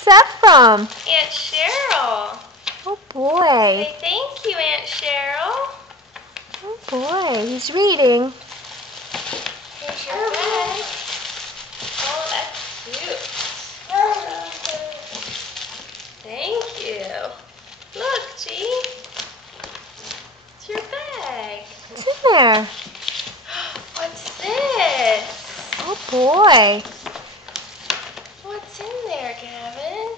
Who's that from? Aunt Cheryl. Oh boy. Say thank you, Aunt Cheryl. Oh boy, he's reading. Here's your bag. Oh, that's cute. Thank you. Look, G. It's your bag. What's in there? What's this? Oh boy. What's in there, Gavin?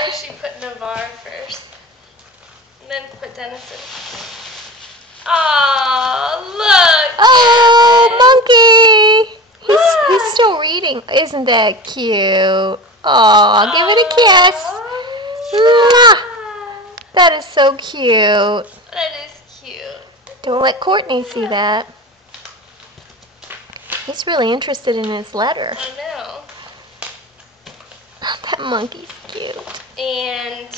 Oh, she put Navarre first. And then put Denison. Oh, look! Oh, monkey! He's still reading. Isn't that cute? Oh, give it a kiss. Mwah. That is so cute. That is cute. Don't let Courtney see that. He's really interested in his letter. I know. That monkey's cute. And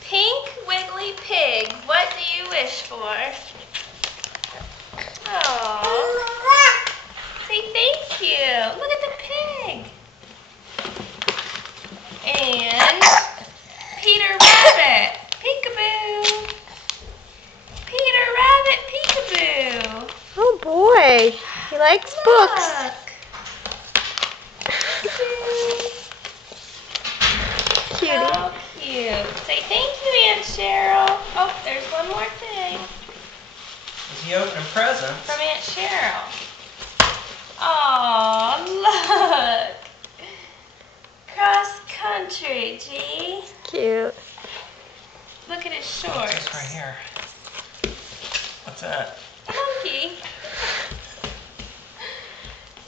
Pink Wiggly Pig, what do you wish for? Oh. Say thank you. Look at the pig. And Peter Rabbit. Peekaboo. Peter Rabbit Peekaboo. Oh boy, he likes books. Cutie. So cute. Say thank you, Aunt Cheryl. Oh, there's one more thing. Is he opening presents? From Aunt Cheryl. Oh, look. Cross country, G. Cute. Look at his What's shorts. this right here? What's that? Monkey.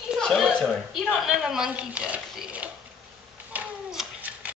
You don't Show know, it to him. You don't know the monkey joke, do you?